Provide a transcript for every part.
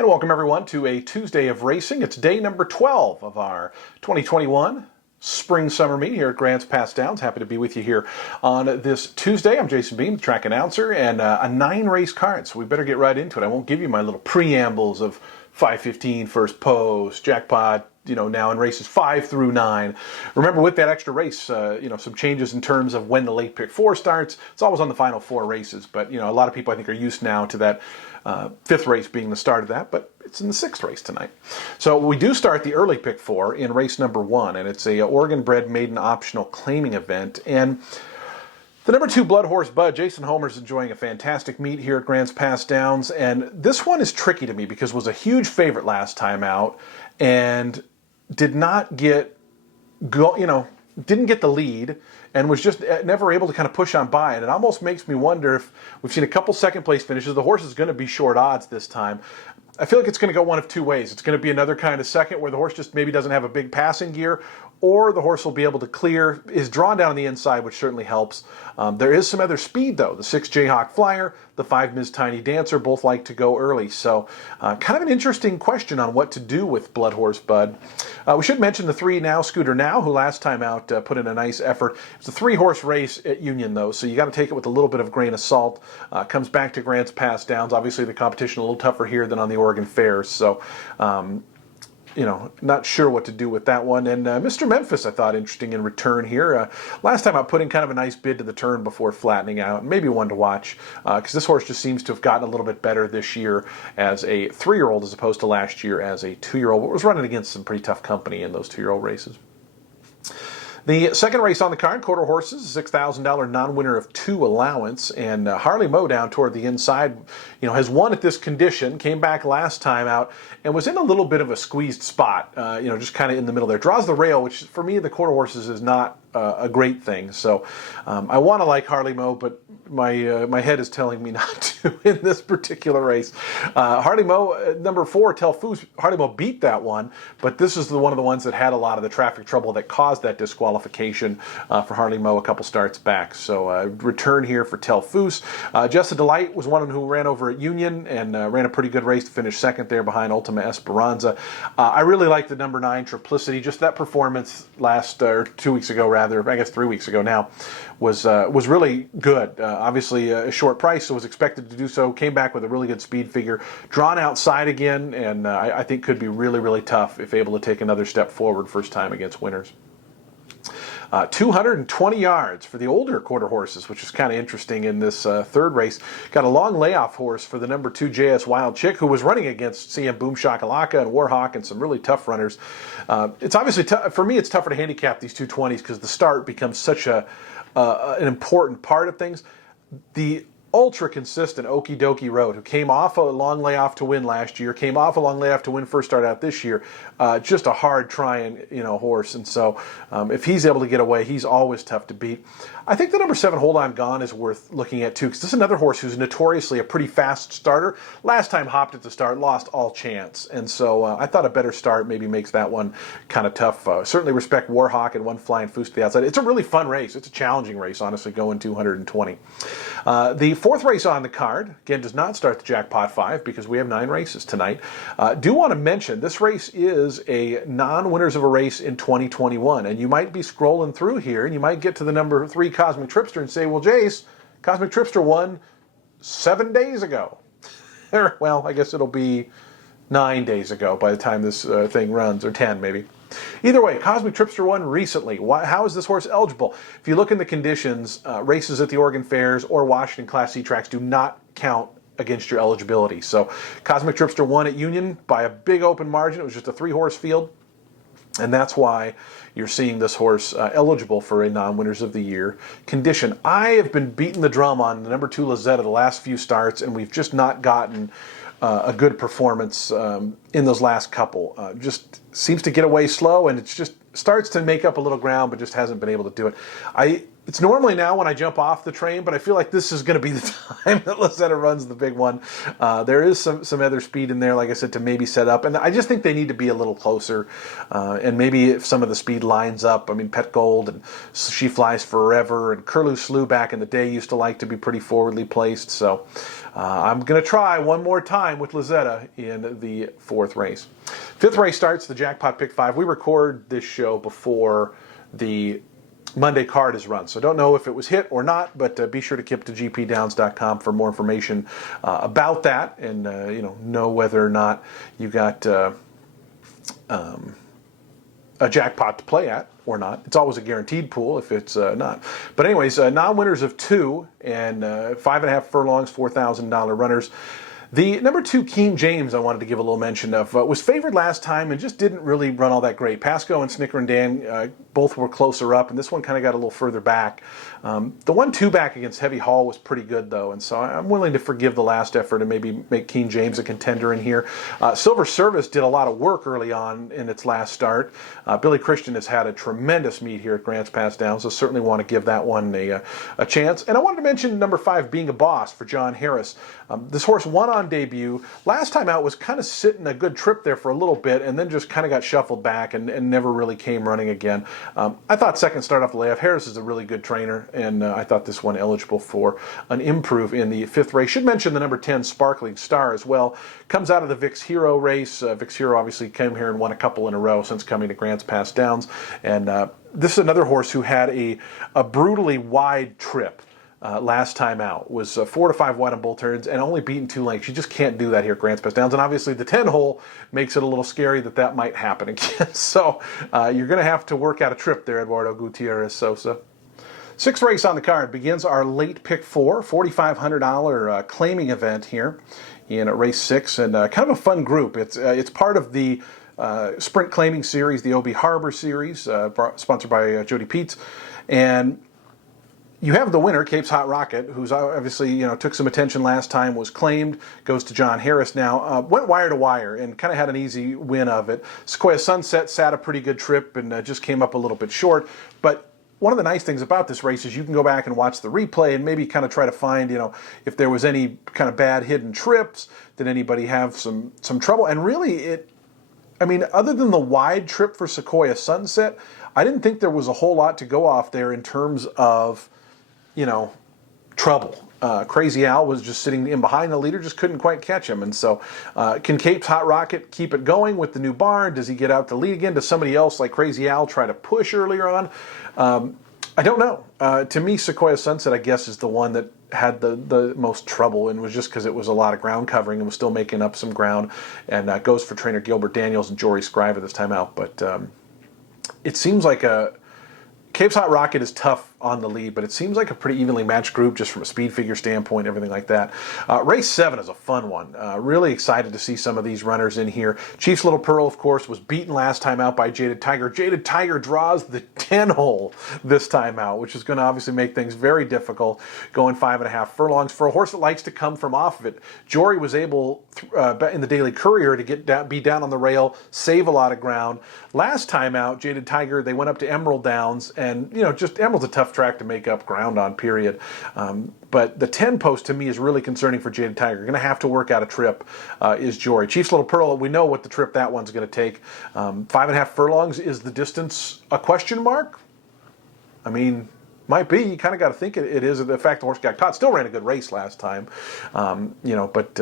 And welcome everyone to a Tuesday of racing. It's day number 12 of our 2021 spring-summer meet here at Grants Pass Downs. Happy to be with you here on this Tuesday. I'm Jason Beam, the track announcer, and a 9-race card, so we better get right into it. I won't give you my little preambles of 5:15 first post, jackpot, now in races 5 through 9. Remember, with that extra race, some changes in terms of when the late pick 4 starts. It's always on the final 4 races, but a lot of people I think are used now to that 5th race being the start of that, but it's in the 6th race tonight. So we do start the early pick 4 in race number 1, and it's a Oregon-bred maiden optional claiming event. And the number 2 Blood Horse Bud, Jason Homer's enjoying a fantastic meet here at Grants Pass Downs, and this one is tricky to me because it was a huge favorite last time out and did not get didn't get the lead and was just never able to kind of push on by. And it almost makes me wonder if we've seen a couple second place finishes. The horse is going to be short odds this time. I feel like it's going to go one of two ways. It's going to be another kind of second where the horse just maybe doesn't have a big passing gear, or the horse will be able to clear, is drawn down on the inside, which certainly helps. There is some other speed, though. The 6 Jayhawk Flyer, the 5 Ms. Tiny Dancer both like to go early. So kind of an interesting question on what to do with Blood Horse Bud. We should mention the 3 Now Scooter Now, who last time out put in a nice effort. It's a 3-horse race at Union, though, so you got to take it with a little bit of grain of salt. Comes back to Grants Pass Downs. Obviously, the competition a little tougher here than on the Oregon Fairs. So not sure what to do with that one. And Mr. Memphis, I thought interesting in return here. Last time I put in kind of a nice bid to the turn before flattening out. Maybe one to watch because this horse just seems to have gotten a little bit better this year as a 3-year-old as opposed to last year as a 2-year-old. But was running against some pretty tough company in those 2-year-old races. The second race on the card, quarter horses, $6,000 non-winner of 2 allowance, and Harley Moe down toward the inside, has won at this condition, came back last time out, and was in a little bit of a squeezed spot, just kind of in the middle there. Draws the rail, which for me, the quarter horses is not a great thing. So I want to like Harley Moe, but my head is telling me not to in this particular race. Harley Moe, number 4, Telfus, Harley Moe beat that one, but this is one of the ones that had a lot of the traffic trouble that caused that disqualification for Harley Moe a couple starts back. So return here for Telfus. Just a Delight was one who ran over at Union and ran a pretty good race to finish second there behind Ultima Esperanza. I really like the number 9 Triplicity. Just that performance last 2 weeks ago, rather, I guess 3 weeks ago now, was really good. Obviously a short price, so was expected to do so. Came back with a really good speed figure. Drawn outside again, and I think could be really, really tough if able to take another step forward first time against winners. 220 yards for the older quarter horses, which is kind of interesting in this third race. Got a long layoff horse for the number 2 JS Wild Chick, who was running against CM Boom Shakalaka and Warhawk and some really tough runners. It's obviously, for me, it's tougher to handicap these 220s because the start becomes such an important part of things. The ultra-consistent Okie Dokie Road, who came off a long layoff to win last year, came off a long layoff to win first start out this year. Just a hard trying, horse. And so if he's able to get away, he's always tough to beat. I think the number 7 Hold On Gone is worth looking at too, because this is another horse who's notoriously a pretty fast starter. Last time hopped at the start, lost all chance. And so I thought a better start maybe makes that one kind of tough. Certainly respect Warhawk and One Flying Foos to the outside. It's a really fun race. It's a challenging race, honestly, going 220. The 4th race on the card, again, does not start the Jackpot 5 because we have 9 races tonight. Do want to mention this race is a non-winners of a race in 2021, and you might be scrolling through here and you might get to the number 3 Cosmic Tripster and say, well, Jace, Cosmic Tripster won 7 days ago. Well, I guess it'll be 9 days ago by the time this thing runs, or 10 maybe. Either way, Cosmic Tripster won recently. How is this horse eligible? If you look in the conditions, races at the Oregon Fairs or Washington Class C tracks do not count against your eligibility. So Cosmic Tripster won at Union by a big open margin. It was just a 3-horse field. And that's why you're seeing this horse eligible for a non-winners of the year condition. I have been beating the drum on the number 2 Lazetta the last few starts, and we've just not gotten a good performance in those last couple. Just seems to get away slow, and it's just starts to make up a little ground, but just hasn't been able to do it. It's normally now when I jump off the train, but I feel like this is going to be the time that Lizetta runs the big one. There is some other speed in there, like I said, to maybe set up. And I just think they need to be a little closer. And maybe if some of the speed lines up, I mean, Pet Gold and She Flies Forever and Curlew Slew back in the day used to like to be pretty forwardly placed. So I'm going to try one more time with Lizetta in the fourth race. Fifth race starts the Jackpot Pick 5. We record this show before the Monday card is run, so don't know if it was hit or not, but be sure to keep to gpdowns.com for more information about that, and know whether or not you got a jackpot to play at or not. It's always a guaranteed pool if it's not. But anyways, non-winners of 2 and 5.5 furlongs, $4,000 runners. The number 2, Keen James, I wanted to give a little mention of, was favored last time and just didn't really run all that great. Pasco and Snicker and Dan both were closer up, and this one kind of got a little further back. The 1-2 back against Heavy Hall was pretty good, though, and so I'm willing to forgive the last effort and maybe make Keen James a contender in here. Silver Service did a lot of work early on in its last start. Billy Christian has had a tremendous meet here at Grants Pass Down, so certainly want to give that one a chance. And I wanted to mention number 5, Being a Boss, for John Harris. This horse won on debut. Last time out was kind of sitting a good trip there for a little bit and then just kind of got shuffled back and never really came running again. I thought second start off the layoff. Harris is a really good trainer, and I thought this one eligible for an improve in the 5th race. Should mention the number 10, Sparkling Star, as well. Comes out of the Vix Hero race. Vix Hero obviously came here and won a couple in a row since coming to Grants Pass Downs. And this is another horse who had a brutally wide trip. Last time out was 4 to 5 wide on bull turns and only beaten 2 lengths. You just can't do that here at Grants Pass Downs, and obviously the 10 hole makes it a little scary that might happen again. So you're going to have to work out a trip there, Eduardo Gutierrez Sosa. 6th race on the card begins our late pick 4, $4,500 claiming event here in race 6, and kind of a fun group. It's part of the Sprint Claiming Series, the OB Harbor Series, sponsored by Jody Peets, and you have the winner, Cape's Hot Rocket, who's obviously, took some attention last time, was claimed, goes to John Harris now, went wire to wire and kind of had an easy win of it. Sequoia Sunset sat a pretty good trip and just came up a little bit short. But one of the nice things about this race is you can go back and watch the replay and maybe kind of try to find, if there was any kind of bad hidden trips, did anybody have some trouble? And really other than the wide trip for Sequoia Sunset, I didn't think there was a whole lot to go off there in terms of trouble. Crazy Al was just sitting in behind the leader, just couldn't quite catch him. And so can Cape's Hot Rocket keep it going with the new barn? Does he get out to lead again? Does somebody else like Crazy Al try to push earlier on? I don't know. To me, Sequoia Sunset, I guess, is the one that had the most trouble, and was just because it was a lot of ground covering and was still making up some ground, and goes for trainer Gilbert Daniels and Jory Scriva this time out. But it seems like Cape's Hot Rocket is tough on the lead, but it seems like a pretty evenly matched group just from a speed figure standpoint, everything like that. Race 7 is a fun one. Really excited to see some of these runners in here. Chief's Little Pearl, of course, was beaten last time out by Jaded Tiger. Jaded Tiger draws the 10 hole this time out, which is going to obviously make things very difficult, going 5.5 furlongs. For a horse that likes to come from off of it, Jory was able, in the Daily Courier, to be down on the rail, save a lot of ground. Last time out, Jaded Tiger, they went up to Emerald Downs, and, just Emerald's a tough track to make up ground on, period. But the 10 post to me is really concerning for Jaded Tiger. Going to have to work out a trip, is Jory. Chief's Little Pearl, we know what the trip that one's going to take. 5.5 furlongs, is the distance a question mark? Might be. You kind of got to think it is. The fact the horse got caught, still ran a good race last time. But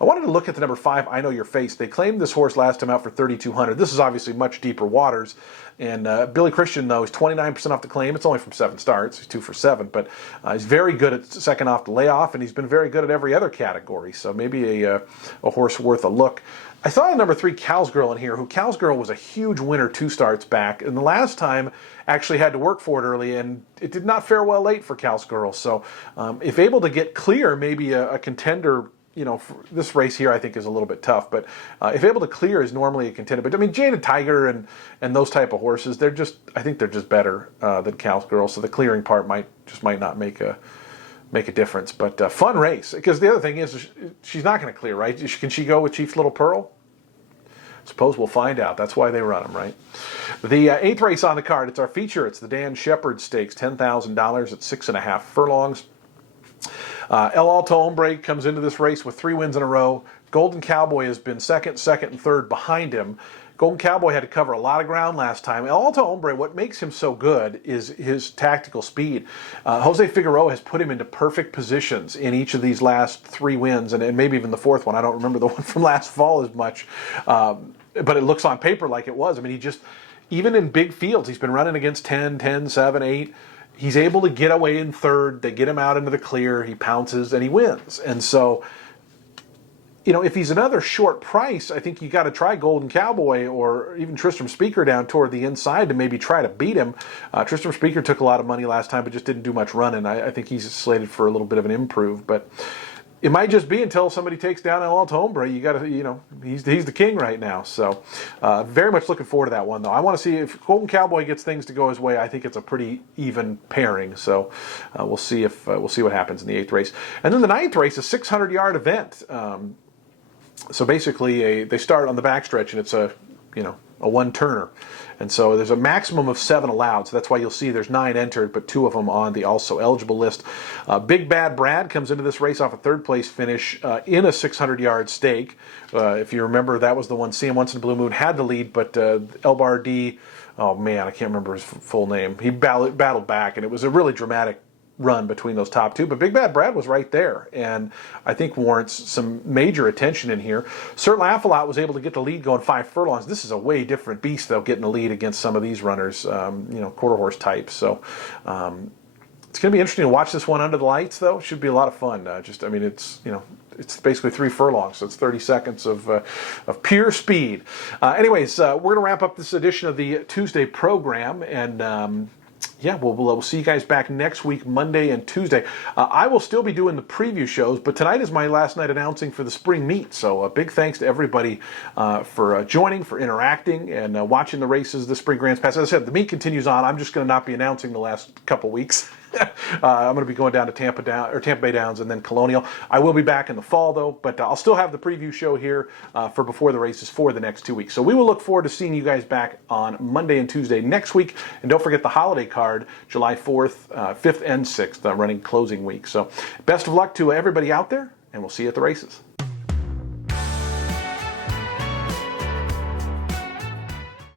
I wanted to look at the number 5, I Know Your Face. They claimed this horse last time out for $3,200. This is obviously much deeper waters. And Billy Christian, though, is 29% off the claim. It's only from 7 starts. He's 2 for 7. But he's very good at second off the layoff, and he's been very good at every other category. So maybe a horse worth a look. I saw number 3, Cal's Girl, in here, who Cal's Girl was a huge winner 2 starts back. And the last time actually had to work for it early, and it did not fare well late for Cal's Girl. So if able to get clear, maybe a contender, for this race here, I think is a little bit tough. But if able to clear, is normally a contender. But Jaded Tiger and those type of horses, I think they're just better than Cal's Girl. So the clearing part might not make a difference. But fun race, because the other thing is she's not going to clear, right? Can she go with Chief's Little Pearl? Suppose we'll find out. That's why they run them, right? The eighth race on the card, it's our feature. It's the Dan Shepherd Stakes, $10,000 at 6.5 furlongs. El Alto Hombre comes into this race with 3 wins in a row. Golden Cowboy has been second, and third behind him. Golden Cowboy had to cover a lot of ground last time. El Alto Hombre, what makes him so good is his tactical speed. Jose Figueroa has put him into perfect positions in each of these last 3 wins, and maybe even the fourth one. I don't remember the one from last fall as much, but it looks on paper like it was. I mean, even in big fields, he's been running against 10, 10, 7, 8. He's able to get away in third. They get him out into the clear. He pounces, and he wins. And so, if he's another short price, I think you got to try Golden Cowboy or even Tristram Speaker down toward the inside to maybe try to beat him. Tristram Speaker took a lot of money last time, but just didn't do much running. I think he's slated for a little bit of an improve, but it might just be until somebody takes down El Alto Hombre. You got to, he's the king right now. So, very much looking forward to that one, though. I want to see if Golden Cowboy gets things to go his way. I think it's a pretty even pairing. So, we'll see what happens in the 8th race, and then the 9th race, a 600-yard event. So basically, they start on the backstretch, and it's a one-turner. And so there's a maximum of 7 allowed. So that's why you'll see there's 9 entered, but 2 of them on the also eligible list. Big Bad Brad comes into this race off a 3rd place finish in a 600-yard stake. If you remember, that was the one CM Once in a Blue Moon had the lead, but Elbar D, oh man, I can't remember his full name. He battled back, and it was a really dramatic run between those top 2, but Big Bad Brad was right there, and I think warrants some major attention in here. Sir Laugh-A-Lot was able to get the lead going 5 furlongs. This is a way different beast, though, getting the lead against some of these runners, quarter horse types. So it's going to be interesting to watch this one under the lights, though. It should be a lot of fun. It's basically 3 furlongs, so it's 30 seconds of pure speed. Anyways, we're going to wrap up this edition of the Tuesday program, and we'll see you guys back next week, Monday and Tuesday. I will still be doing the preview shows, but tonight is my last night announcing for the spring meet. So a big thanks to everybody for joining, for interacting, and watching the races, the Spring Grands Pass. As I said, the meet continues on. I'm just going to not be announcing the last couple weeks. I'm going to be going down to Tampa Bay Downs and then Colonial. I will be back in the fall, though, but I'll still have the preview show here for before the races for the next 2 weeks. So we will look forward to seeing you guys back on Monday and Tuesday next week. And don't forget the holiday card, July 4th, 5th, and 6th, running closing week. So best of luck to everybody out there, and we'll see you at the races.